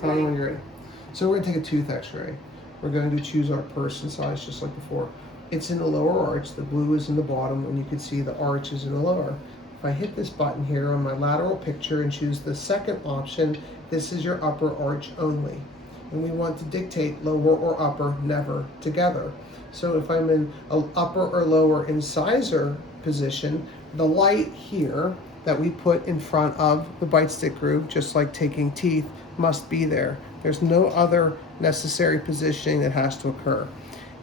Tell me when you're ready. So we're going to take a tooth x-ray. We're going to choose our person size just like before. It's in the lower arch, the blue is in the bottom, and you can see the arch is in the lower. If I hit this button here on my lateral picture and choose the second option, this is your upper arch only. And we want to dictate lower or upper, never together. So if I'm in an upper or lower incisor position, the light here that we put in front of the bite stick groove, just like taking teeth, must be there. There's no other necessary positioning that has to occur.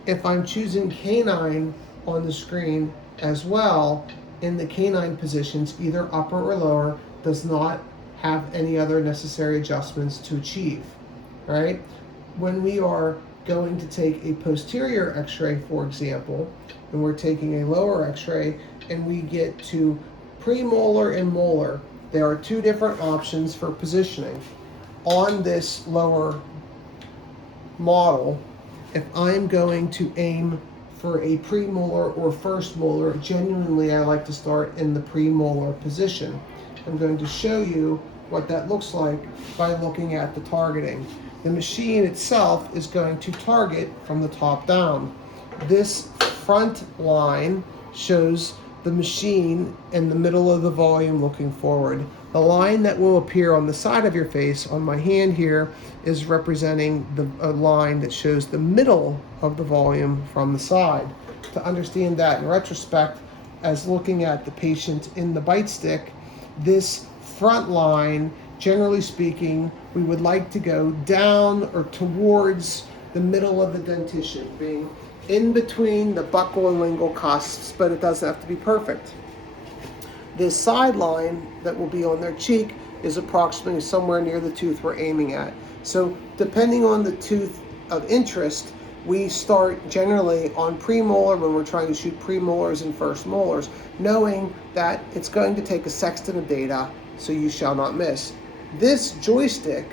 If I'm choosing canine on the screen as well, in the canine positions, either upper or lower, does not have any other necessary adjustments to achieve, right? When we are going to take a posterior x-ray, for example, and we're taking a lower x-ray and we get to premolar and molar, there are two different options for positioning. On this lower model, if I'm going to aim for a premolar or first molar, genuinely I like to start in the premolar position. I'm going to show you what that looks like by looking at the targeting. The machine itself is going to target from the top down. This front line shows the machine in the middle of the volume looking forward. The line that will appear on the side of your face on my hand here is representing a line that shows the middle of the volume from the side. To understand that in retrospect, as looking at the patient in the bite stick, this front line, generally speaking, we would like to go down or towards the middle of the dentition, being in between the buccal and lingual cusps, but it doesn't have to be perfect. This sideline that will be on their cheek is approximately somewhere near the tooth we're aiming at. So depending on the tooth of interest, we start generally on premolar when we're trying to shoot premolars and first molars, knowing that it's going to take a sextant of data, so you shall not miss. This joystick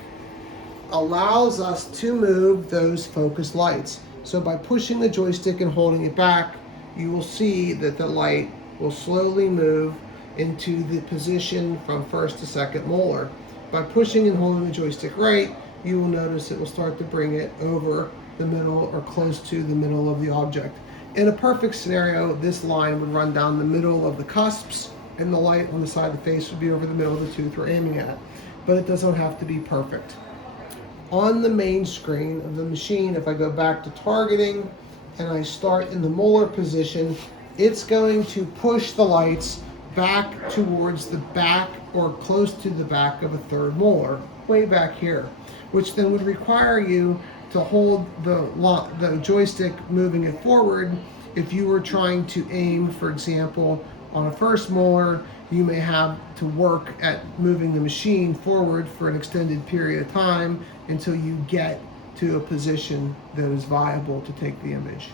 allows us to move those focus lights. So by pushing the joystick and holding it back, you will see that the light will slowly move into the position from first to second molar. By pushing and holding the joystick right, you will notice it will start to bring it over the middle or close to the middle of the object. In a perfect scenario, this line would run down the middle of the cusps and the light on the side of the face would be over the middle of the tooth we're aiming at. But it doesn't have to be perfect. On the main screen of the machine, if I go back to targeting and I start in the molar position, it's going to push the lights back towards the back or close to the back of a third molar, way back here, which then would require you to hold the joystick moving it forward. If you were trying to aim, for example, on a first molar, you may have to work at moving the machine forward for an extended period of time until you get to a position that is viable to take the image.